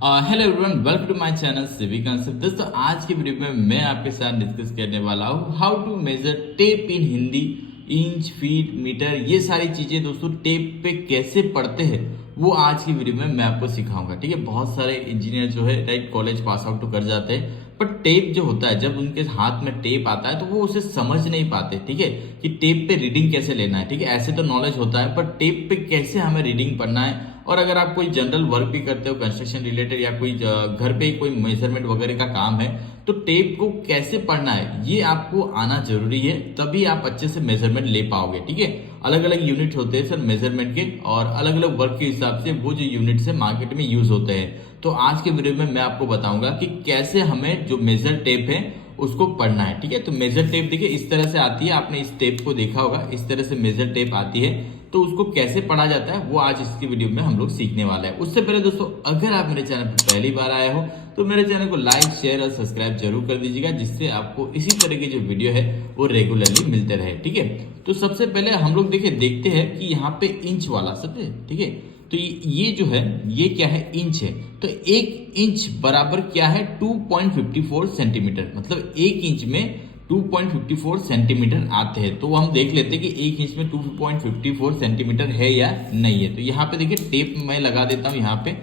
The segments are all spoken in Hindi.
Hello everyone, welcome to my channel civic concept. दोस्तों, आज की वीडियो में मैं आपके साथ डिस्कस करने वाला हूँ how to measure tape in Hindi. Inch, feet, metre, ये सारी चीजें दोस्तों टेप पे कैसे पढ़ते हैं वो आज की वीडियो में मैं आपको सिखाऊंगा। ठीक है, बहुत सारे इंजीनियर जो है राइट कॉलेज पास आउट तो कर जाते हैं, पर टेप जो होता है जब उनके हाथ में टेप आता है तो वो उसे समझ नहीं पाते। ठीक है, कि टेप पे रीडिंग कैसे लेना है। ठीक है, ऐसे तो नॉलेज होता है, पर टेप पे कैसे हमें रीडिंग पढ़ना है। और अगर आप कोई जनरल वर्क भी करते हो कंस्ट्रक्शन रिलेटेड या कोई घर पे ही कोई मेजरमेंट वगैरह का काम है, तो टेप को कैसे पढ़ना है ये आपको आना जरूरी है, तभी आप अच्छे से मेजरमेंट ले पाओगे। ठीक है, अलग अलग यूनिट होते हैं सर मेजरमेंट के, और अलग अलग वर्क के हिसाब से वो जो यूनिट है मार्केट में यूज होते हैं। तो आज के वीडियो में मैं आपको बताऊंगा कि कैसे हमें जो मेजर टेप है उसको पढ़ना है। ठीक है, तो मेजर टेप देखिए इस तरह से आती है, आपने इस टेप को देखा होगा, इस तरह से मेजर टेप आती है। तो उसको कैसे पढ़ा जाता है वो आज इसकी वीडियो में हम लोग सीखने वाले हैं। उससे पहले दोस्तों, अगर आप मेरे चैनल पर पहली बार आए हो तो मेरे चैनल को लाइक, शेयर और सब्सक्राइब जरूर कर दीजिएगा, जिससे आपको इसी तरह के जो वीडियो है वो रेगुलरली मिलते रहे। ठीक है, तो सबसे पहले हम लोग देखते हैं कि यहाँ पे इंच वाला सब है। ठीक है, तो ये जो है ये क्या है, इंच है। तो एक इंच बराबर क्या है, 2.54 सेंटीमीटर। मतलब एक इंच में 2.54 सेंटीमीटर आते हैं। तो हम देख लेते हैं कि एक इंच में 2.54 सेंटीमीटर है या नहीं है। तो यहाँ पे देखिए टेप मैं लगा देता हूँ यहाँ पे।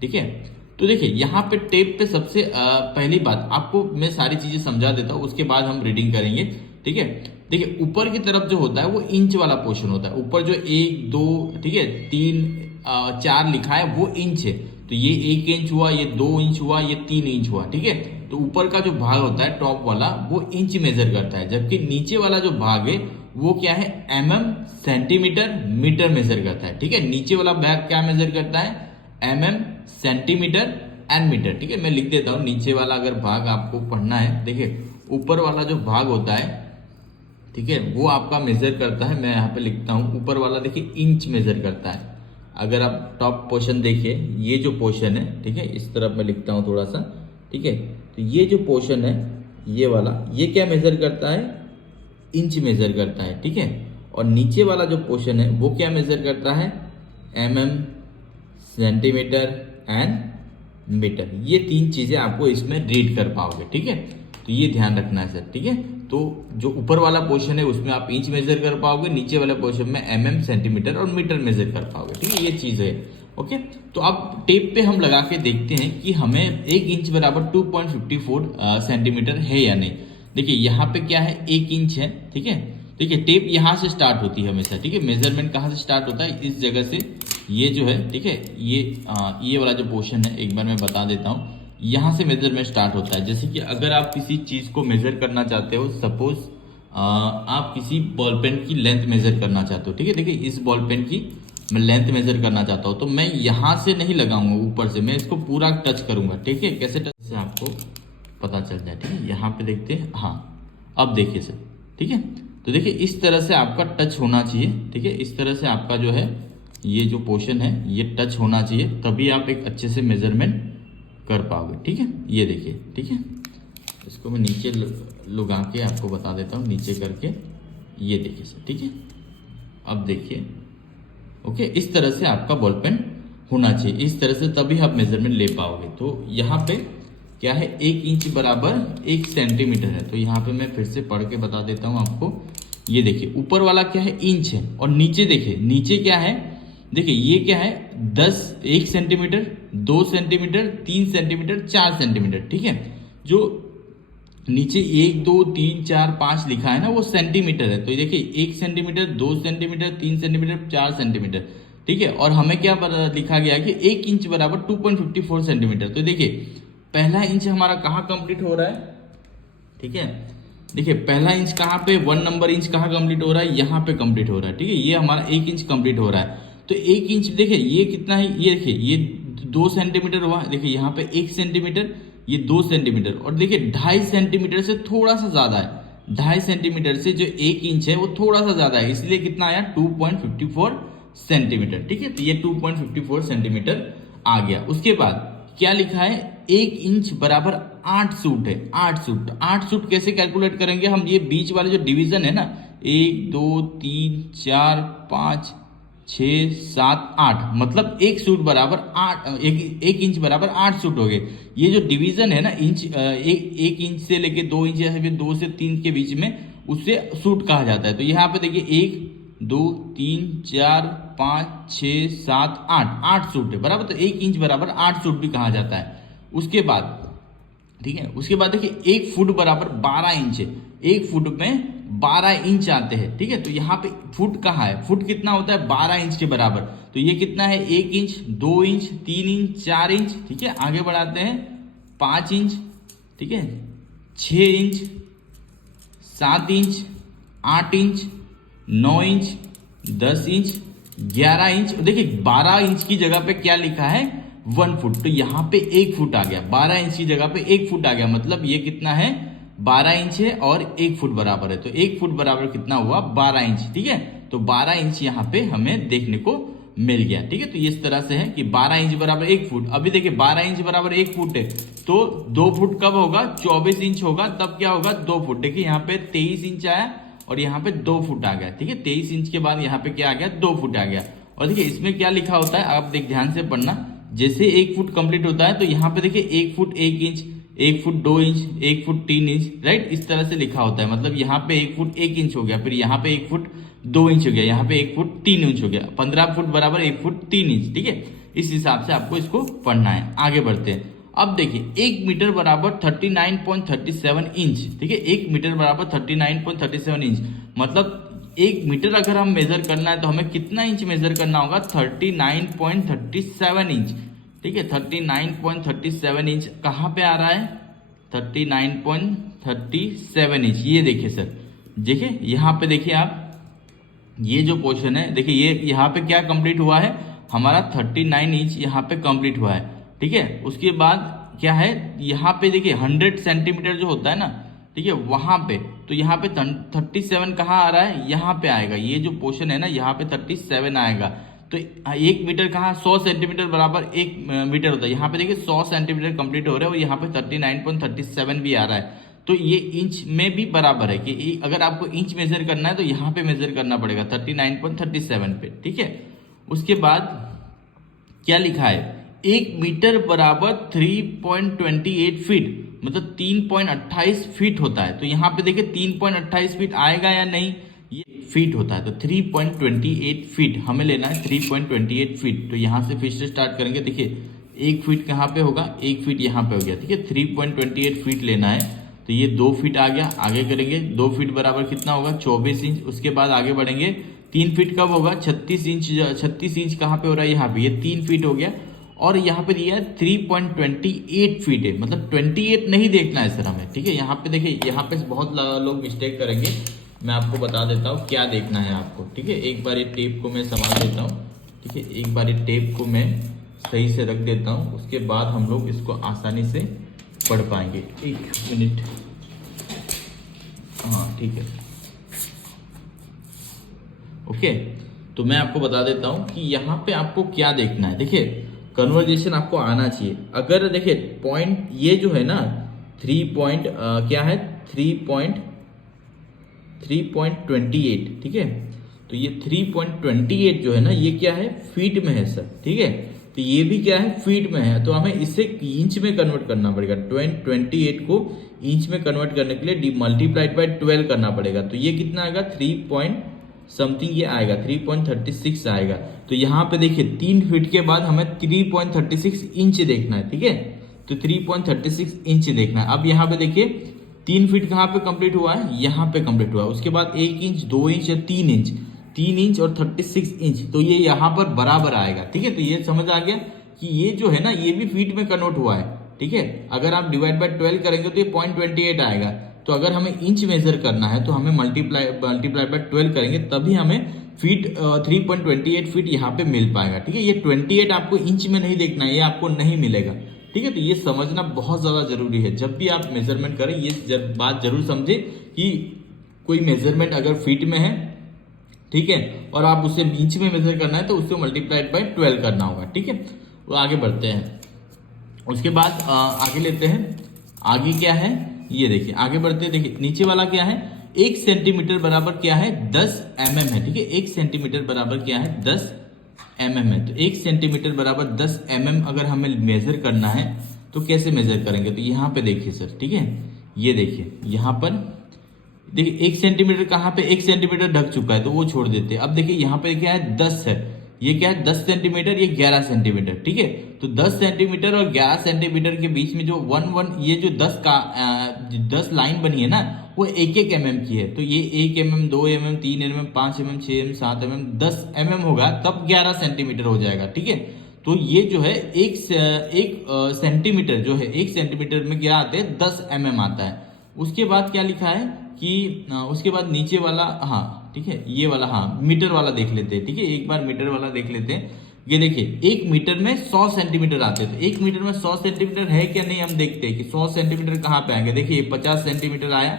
ठीक है, तो देखिए यहाँ पे टेप पे सबसे पहली बात आपको मैं सारी चीजें समझा देता हूँ, उसके बाद हम रीडिंग करेंगे। ठीक है, देखिए ऊपर की तरफ जो होता है वो इंच वाला पोर्शन होता है। ऊपर जो 1, 2, ठीक है, 3, 4 लिखा है वो इंच है। तो ये 1 इंच हुआ, ये 2 इंच हुआ, ये 3 इंच हुआ। ठीक है, तो ऊपर का जो भाग होता है टॉप वाला वो इंच मेजर करता है, जबकि नीचे वाला जो भाग है वो क्या है, सेंटीमीटर, मीटर मेजर करता है। ठीक है, नीचे वाला भाग क्या मेजर करता है, सेंटीमीटर एंड मीटर। ठीक है, मैं लिख देता हूं नीचे वाला अगर भाग आपको पढ़ना है। देखिए ऊपर वाला जो भाग होता है, ठीक है, वो आपका मेजर करता है, मैं यहाँ पे लिखता हूँ ऊपर वाला देखिए इंच मेजर करता है। अगर आप टॉप पोर्शन देखिए, ये जो पोर्शन है, ठीक है, इस तरफ मैं लिखता हूँ थोड़ा सा। ठीक है, तो ये जो पोर्शन है ये वाला, ये क्या मेजर करता है, इंच मेजर करता है। ठीक है, और नीचे वाला जो पोर्शन है वो क्या मेजर करता है, सेंटीमीटर एंड मीटर। ये तीन चीजें आपको इसमें रीड कर पाओगे। ठीक है, तो ये ध्यान रखना है सर। ठीक है, तो जो ऊपर वाला पोर्शन है उसमें आप इंच मेजर कर पाओगे, नीचे वाले पोर्शन में सेंटीमीटर और मीटर मेजर कर पाओगे। ठीक है, ये चीज है। ओके, तो अब टेप पे हम लगा के देखते हैं कि हमें एक इंच बराबर 2.54 सेंटीमीटर है या नहीं। देखिए यहाँ पे क्या है, एक इंच है। ठीक है, देखिए टेप यहाँ से स्टार्ट होती है हमेशा। ठीक है, मेजरमेंट कहाँ से स्टार्ट होता है, इस जगह से। ये जो है, ठीक है, ये वाला जो पोर्शन है एक बार मैं बता देता हूँ, यहाँ से मेजरमेंट स्टार्ट होता है। जैसे कि अगर आप किसी चीज को मेजर करना चाहते हो, सपोज आप किसी बॉल पेन की लेंथ मेजर करना चाहते हो। ठीक है, देखिए इस बॉल पेन की मैं लेंथ मेजर करना चाहता हूँ, तो मैं यहाँ से नहीं लगाऊंगा, ऊपर से मैं इसको पूरा टच करूंगा। ठीक है, कैसे टच से आपको पता चल जाए। ठीक है, यहाँ पे देखते हैं, हाँ अब देखिए सर। ठीक है, तो देखिए इस तरह से आपका टच होना चाहिए। ठीक है, इस तरह से आपका जो है ये जो पोर्शन है ये टच होना चाहिए, तभी आप एक अच्छे से मेजरमेंट कर पाओगे। ठीक है, ये देखिए। ठीक है, इसको मैं नीचे लुगा के आपको बता देता हूँ, नीचे करके ये देखिए सर। ठीक है, अब देखिए, ओके, इस तरह से आपका बॉल पेन होना चाहिए, इस तरह से तभी आप मेजरमेंट ले पाओगे। तो यहाँ पे क्या है, एक इंच बराबर 1 सेंटीमीटर है। तो यहाँ पे मैं फिर से पढ़ के बता देता हूँ आपको। ये देखिए ऊपर वाला क्या है, इंच है, और नीचे देखिए, नीचे क्या है, देखिए ये क्या है, 1 सेंटीमीटर, 2 सेंटीमीटर, 3 सेंटीमीटर, 4 सेंटीमीटर। ठीक है, जो नीचे 1, 2, 3, 4, 5 लिखा है ना वो सेंटीमीटर है। तो ये देखिए 1 सेंटीमीटर, 2 सेंटीमीटर, 3 सेंटीमीटर, 4 सेंटीमीटर। ठीक है, और हमें क्या लिखा गया कि 1 इंच बराबर 2.54 सेंटीमीटर। तो देखिए पहला इंच हमारा कहाँ कंप्लीट हो रहा है। ठीक है, देखिए पहला इंच कहाँ पे, 1 नंबर इंच कहाँ कंप्लीट हो रहा है, यहाँ पे कंप्लीट हो रहा है। ठीक है, ये हमारा 1 इंच कंप्लीट हो रहा है। तो 1 इंच देखिए ये कितना है, ये देखिए ये 2 सेंटीमीटर हुआ। देखिए यहाँ पे 1 सेंटीमीटर, ये 2 सेंटीमीटर, और देखिए 2.5 सेंटीमीटर से थोड़ा सा ज्यादा है। 2.5 सेंटीमीटर से जो 1 इंच है वो थोड़ा सा ज्यादा है, इसलिए कितना आया, 2.54 सेंटीमीटर। ठीक है, तो ये 2.54 सेंटीमीटर आ गया। उसके बाद क्या लिखा है, 1 इंच बराबर 8 सूट है। 8 सूट कैसे कैलकुलेट करेंगे हम, ये बीच वाले जो डिवीजन है ना, 1, 2, 3, 4, 5, 6 7 8, मतलब एक सूट बराबर 8, एक इंच बराबर 8 सूट हो गए। ये जो डिवीजन है ना इंच, एक इंच से लेके 2 इंच या फिर 2 से 3 के बीच में, उससे सूट कहा जाता है। तो यहाँ पे देखिए 1 2 3 4 5 6 7 8, 8 सूट है बराबर। तो एक इंच बराबर 8 सूट भी कहा जाता है। उसके बाद ठीक है, उसके बाद देखिए 1 फुट बराबर 12 इंच है। 1 फुट में 12 इंच आते हैं। ठीक है, तो यहाँ पे फुट कहाँ है, फुट कितना होता है 12 इंच के बराबर। तो ये कितना है 1 इंच 2 इंच 3 इंच 4 इंच। ठीक है, आगे बढ़ाते हैं 5 इंच, ठीक है 6 inch 7 inch 8 inch 9 inch 10 inch 11 inch. देखिए 12 इंच की जगह पे क्या लिखा है 1 फुट, तो यहाँ पे 1 फुट आ गया। 12 इंच की जगह पे 1 फुट आ गया, मतलब ये कितना है 12 इंच है और 1 फुट बराबर है। तो 1 फुट बराबर कितना हुआ 12 इंच। ठीक है, तो 12 इंच यहाँ पे हमें देखने को मिल गया। ठीक है, तो इस तरह से है कि 12 इंच बराबर 1 फुट। अभी देखिए 12 इंच बराबर 1 फुट है, तो 2 फुट कब होगा 24 इंच होगा, तब क्या होगा 2 फुट। देखिए यहाँ पे 23 इंच आया और यहाँ पे 2 फुट आ गया। ठीक है, 23 इंच के बाद यहाँ पे क्या आ गया 2 फुट आ गया। और देखिए इसमें क्या लिखा होता है, आप देख ध्यान से पढ़ना। जैसे 1 फुट कंप्लीट होता है तो यहाँ पे देखिए 1 foot 1 inch, 1 foot 2 inch, 1 foot 3 inch, right, इस तरह से लिखा होता है। मतलब यहाँ पे 1 फुट 1 इंच हो गया, फिर यहाँ पे 1 फुट 2 इंच हो गया, यहाँ पे 1 फुट 3 इंच हो गया, 15 फुट बराबर 1 फुट 3 इंच। ठीक है, इस हिसाब से आपको इसको पढ़ना है। आगे बढ़ते हैं। अब देखिए 1 मीटर बराबर 39.37 इंच। ठीक है, 1 मीटर बराबर 39.37 इंच, मतलब 1 मीटर अगर हम मेजर करना है तो हमें कितना इंच मेजर करना होगा 39.37 इंच। ठीक है, 39.37 इंच कहाँ पे आ रहा है 39.37 इंच। ये देखिए सर, देखिए यहाँ पे देखिए आप, ये जो पोर्शन है देखिए ये यहाँ पे क्या कंप्लीट हुआ है हमारा 39 इंच यहाँ पे कंप्लीट हुआ है। ठीक है, उसके बाद क्या है यहाँ पे देखिए 100 सेंटीमीटर जो होता है ना, ठीक है वहां पे, तो यहाँ पे 37 कहाँ आ रहा है यहाँ पे आएगा। ये जो पोर्शन है ना यहाँ पे 37 आएगा। तो 1 मीटर कहाँ 100 सेंटीमीटर बराबर 1 मीटर होता है। यहाँ पे देखिए 100 सेंटीमीटर कंप्लीट हो रहा है और यहाँ पे 39.37 भी आ रहा है। तो ये इंच में भी बराबर है कि अगर आपको इंच मेजर करना है तो यहाँ पे मेजर करना पड़ेगा 39.37 पे। ठीक है, उसके बाद क्या लिखा है 1 मीटर बराबर 3.28 फीट, मतलब 3.28 फीट होता है। तो यहाँ पे देखिए 3.28 फीट आएगा या नहीं, ये फीट होता है। तो 3.28 फीट हमें लेना है, 3.28 फीट। तो यहाँ से फिर से स्टार्ट करेंगे। देखिए 1 फीट कहाँ पे होगा 1 फीट यहाँ पे हो गया। ठीक है, 3.28 फीट लेना है। तो ये 2 फीट आ गया। आगे करेंगे 2 फीट बराबर कितना होगा 24 इंच। उसके बाद आगे बढ़ेंगे 3 फीट कब होगा 36 इंच। 36 इंच कहाँ पे हो रहा है यहाँ पे, ये 3 फीट हो गया। और यहाँ पे दिया है 3.28 फीट है, मतलब 28 नहीं देखना है सर हमें। ठीक है, यहाँ पे देखिए यहाँ पे बहुत लोग मिस्टेक करेंगे, मैं आपको बता देता हूँ क्या देखना है आपको। ठीक है, एक बार ये टेप को मैं संभाल देता हूँ। ठीक है, एक बार ये टेप को मैं सही से रख देता हूँ, उसके बाद हम लोग इसको आसानी से पढ़ पाएंगे। 1 मिनट, हाँ ठीक है, ओके। तो मैं आपको बता देता हूँ कि यहाँ पे आपको क्या देखना है। देखिए कन्वर्जेशन आपको आना चाहिए। अगर देखिए पॉइंट ये जो है ना 3.28, ठीक है, तो ये 3.28 जो है ना ये क्या है फीट में है सर। ठीक है, तो ये भी क्या है फीट में है, तो हमें इसे इंच में कन्वर्ट करना पड़ेगा। 28 को इंच में कन्वर्ट करने के लिए मल्टीप्लाइड बाय 12 करना पड़ेगा। तो ये कितना आएगा 3 समथिंग ये आएगा 3.36 आएगा। तो यहाँ पे देखिए 3 फीट के बाद हमें 3.36 इंच देखना है। ठीक है, तो 3.36 इंच देखना है। अब यहाँ पे देखिए 3 फीट कहाँ पे कंप्लीट हुआ है यहाँ पे कंप्लीट हुआ है। उसके बाद 1 इंच 2 इंच या 3 इंच, 3 इंच और 36 इंच, तो ये यहाँ पर बराबर आएगा। ठीक है, तो ये समझ आ गया कि ये जो है ना ये भी फीट में कन्वर्ट हुआ है। ठीक है, अगर आप डिवाइड बाय 12 करेंगे तो ये 0.28 आएगा। तो अगर हमें इंच मेजर करना है तो हमें मल्टीप्लाई बाय 12 करेंगे, तभी हमें फीट 3.28 फीट यहाँ पे मिल पाएगा। ठीक है, ये 28 आपको इंच में नहीं देखना है, ये आपको नहीं मिलेगा। ठीक है, तो ये समझना बहुत ज्यादा जरूरी है। जब भी आप मेजरमेंट करें ये बात जरूर समझे कि कोई मेजरमेंट अगर फीट में है, ठीक है, और आप उसे इंच में मेजर करना है तो उससे मल्टीप्लाइड बाय 12 करना होगा। ठीक है, वो आगे बढ़ते हैं। उसके बाद आगे लेते हैं। आगे क्या है ये देखिए, आगे बढ़ते हैं। देखिए नीचे वाला क्या है 1 सेंटीमीटर बराबर क्या है 10 mm है, ठीक है। 1 सेंटीमीटर बराबर क्या है 10 mm है। तो 1 सेंटीमीटर बराबर 10 mm अगर हमें मेजर करना है तो कैसे मेजर करेंगे, तो यहाँ पे देखिए सर, ठीक है। ये देखिए यहाँ पर देखिए 1 सेंटीमीटर कहाँ पे 1 सेंटीमीटर ढक चुका है तो वो छोड़ देते हैं। अब देखिए यहाँ पे क्या है 10 है, ये क्या है 10 सेंटीमीटर, ये 11 सेंटीमीटर, ठीक है। तो 10 सेंटीमीटर और 11 सेंटीमीटर के बीच में जो 1 ये जो 10 लाइन बनी है ना वो 1 mm की है। तो ये 1 mm 2 mm 3 mm 5 mm 6 mm 7 mm 10 mm होगा तब 11 सेंटीमीटर हो जाएगा, ठीक है। तो ये जो है एक सेंटीमीटर जो है 1 सेंटीमीटर में क्या आते हैं 10 mm आता है। उसके बाद क्या लिखा है कि उसके बाद नीचे वाला, हाँ ठीक है, ये वाला, हाँ मीटर वाला देख लेते हैं, ठीक है। एक बार मीटर वाला देख लेते हैं। ये देखिए 1 मीटर में 100 सेंटीमीटर आते हैं। तो 1 मीटर में 100 सेंटीमीटर है क्या नहीं, हम देखते हैं कि 100 सेंटीमीटर कहाँ पे आएंगे। देखिए 50 सेंटीमीटर आया,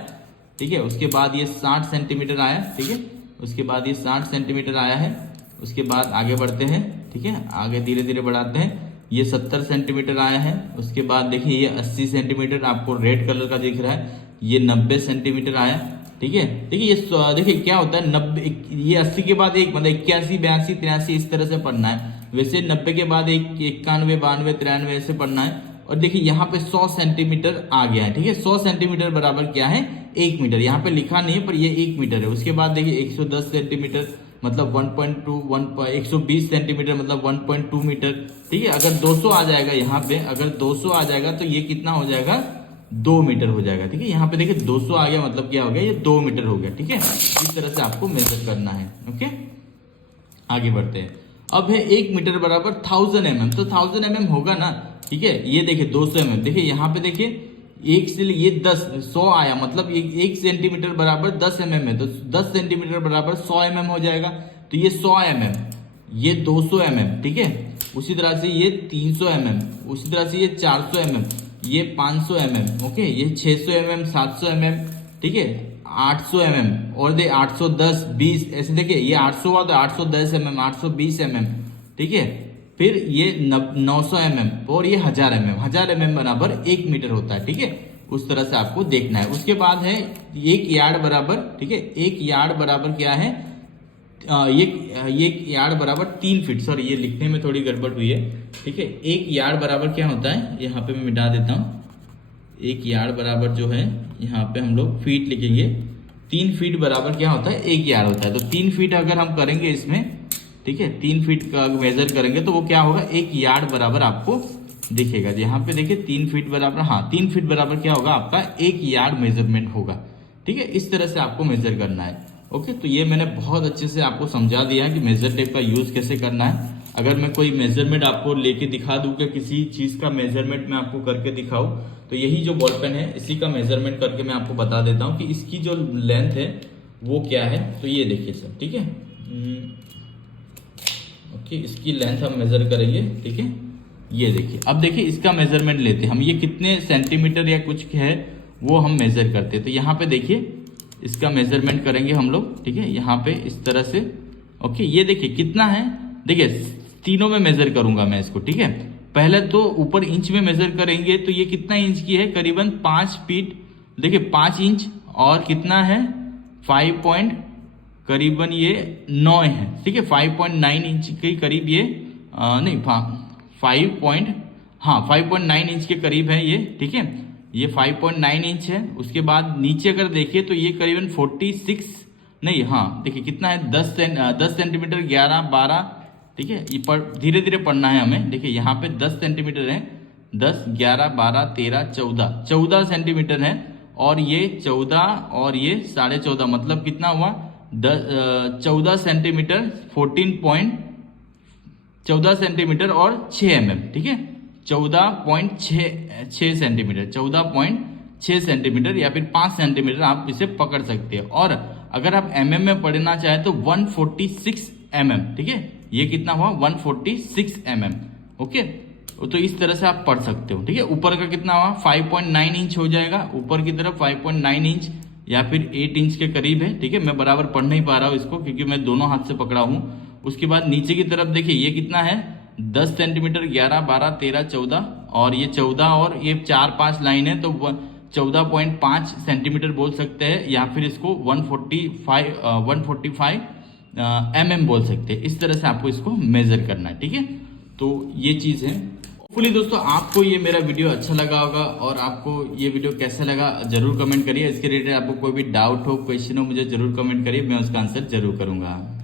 ठीक है। उसके बाद ये 60 सेंटीमीटर आया, ठीक है। उसके बाद ये 60 सेंटीमीटर आया है। उसके बाद आगे बढ़ते हैं, ठीक है, आगे धीरे धीरे बढ़ाते हैं। ये 70 सेंटीमीटर आया है। उसके बाद देखिए ये 80 सेंटीमीटर आपको रेड कलर का दिख रहा है। ये 90 सेंटीमीटर आया, ठीक है। देखिए ये देखिए क्या होता है 90, ये 80 के बाद एक मतलब 81 82 83 इस तरह से पढ़ना है। वैसे 90 के बाद 91 92 93 ऐसे पढ़ना है। और देखिए यहाँ पे 100 सेंटीमीटर आ गया है, ठीक है। 100 सेंटीमीटर बराबर क्या है 1 मीटर। यहाँ पे लिखा नहीं है पर ये 1 मीटर है। उसके बाद देखिए 110 सेंटीमीटर मतलब 120 सेंटीमीटर मतलब 1.2 मीटर, ठीक है। अगर 200 आ जाएगा यहाँ पे, अगर 200 आ जाएगा तो ये कितना हो जाएगा 2 मीटर हो जाएगा, ठीक है। यहाँ पे देखिए 200 आ गया मतलब क्या हो गया ये 2 मीटर हो गया, ठीक है। इस तरह से आपको मेजर करना है, ओके। आगे बढ़ते हैं। अब है 1 मीटर बराबर 1000 mm। तो 1000 mm होगा ना, ठीक है। ये देखिए 200 mm, देखिए यहाँ पे देखिए एक से ये 100 आया मतलब 1 सेंटीमीटर बराबर 10 mm है। तो 10 सेंटीमीटर बराबर 100 mm हो जाएगा। तो ये 100 mm, ये 200 mm, ठीक है। उसी तरह से ये 300 mm, उसी तरह से ये 400 mm, ये 500 mm, ओके। ये 600 mm 700 mm, ठीक है। 800 mm और दे 810 20 ऐसे देखिए ये 800 हुआ तो 810 mm 820 mm, ठीक है। फिर ये 900 mm और ये 1000 mm, 1000 mm बराबर 1 मीटर होता है, ठीक है। उस तरह से आपको देखना है। उसके बाद है 1 यार्ड बराबर, ठीक है। 1 यार्ड बराबर क्या है ये यार्ड बराबर 3 फीट। सॉरी ये लिखने में थोड़ी गड़बड़ हुई है, ठीक है। 1 यार्ड बराबर क्या होता है, यहाँ पे मैं मिटा देता हूँ। 1 यार्ड बराबर जो है यहाँ पे हम लोग फीट लिखेंगे। 3 फीट बराबर क्या होता है 1 यार्ड होता है। तो 3 फीट अगर हम करेंगे इसमें, ठीक है, 3 फीट का मेजर करेंगे तो वो क्या होगा 1 यार्ड बराबर आपको दिखेगा। यहाँ पे देखिए 3 फीट बराबर, हाँ 3 फीट बराबर क्या होगा आपका 1 यार्ड मेजरमेंट होगा, ठीक है। इस तरह से आपको मेजर करना है, ओके। तो ये मैंने बहुत अच्छे से आपको समझा दिया कि मेजर टेप का यूज कैसे करना है। अगर मैं कोई मेजरमेंट आपको लेके दिखा दूं कि किसी चीज का मेजरमेंट मैं आपको करके दिखाऊं तो यही जो बॉल पेन है इसी का मेजरमेंट करके मैं आपको बता देता हूं कि इसकी जो लेंथ है वो क्या है। तो ये देखिए सर, ठीक है, ओके। इसकी लेंथ हम मेजर करेंगे, ठीक है। ये देखिए, अब देखिए इसका मेजरमेंट लेते हैं हम, ये कितने सेंटीमीटर या कुछ है वो हम मेजर करते हैं। तो यहाँ पे देखिए इसका मेजरमेंट करेंगे हम लोग, ठीक है। यहाँ पे इस तरह से, ओके। ये देखिए कितना है, देखिए तीनों में मेजर करूंगा मैं इसको, ठीक है। पहले तो ऊपर इंच में मेजर करेंगे तो ये कितना इंच की है, करीबन 5 फीट, देखिए 5 इंच और कितना है 5 पॉइंट करीबन ये 9 है, ठीक है। 5.9 इंच के करीब ये नहीं 5.9 इंच के करीब है ये, ठीक है। ये 5.9 इंच है। उसके बाद नीचे अगर देखिए तो ये करीबन 46 नहीं, हाँ देखिए कितना है 10 सेंटीमीटर 11 12, ठीक है। ये धीरे धीरे पढ़ना है हमें। देखिए यहाँ पे 10 सेंटीमीटर है, 10 11 12 13 14 सेंटीमीटर है। और ये 14 और ये 14.5 मतलब कितना हुआ 14 सेंटीमीटर 14 सेंटीमीटर और 6 mm, ठीक है। 14.6 सेंटीमीटर 14.6 सेंटीमीटर या फिर 5 सेंटीमीटर आप इसे पकड़ सकते हैं। और अगर आप mm में पढ़ना चाहें तो 146 mm, ठीक है। ये कितना हुआ 146 mm, ओके। तो इस तरह से आप पढ़ सकते हो, ठीक है। ऊपर का कितना हुआ 5.9 इंच हो जाएगा, ऊपर की तरफ 5.9 इंच या फिर 8 इंच के करीब है, ठीक है। मैं बराबर पढ़ नहीं पा रहा हूँ इसको क्योंकि मैं दोनों हाथ से पकड़ा हूँ। उसके बाद नीचे की तरफ देखिए ये कितना है 10 सेंटीमीटर 11 12 13 14 और ये 14 और ये 4 5 लाइन है तो 14.5 सेंटीमीटर बोल सकते हैं, या फिर इसको 145 mm बोल सकते हैं। इस तरह से आपको इसको मेजर करना है, ठीक है। तो ये चीज़ है। होपफुली दोस्तों आपको ये मेरा वीडियो अच्छा लगा होगा, और आपको ये वीडियो कैसा लगा जरूर कमेंट करिए। इसके रिलेटेड आपको कोई भी डाउट हो, क्वेश्चन हो, मुझे जरूर कमेंट करिए, मैं उसका आंसर जरूर करूंगा।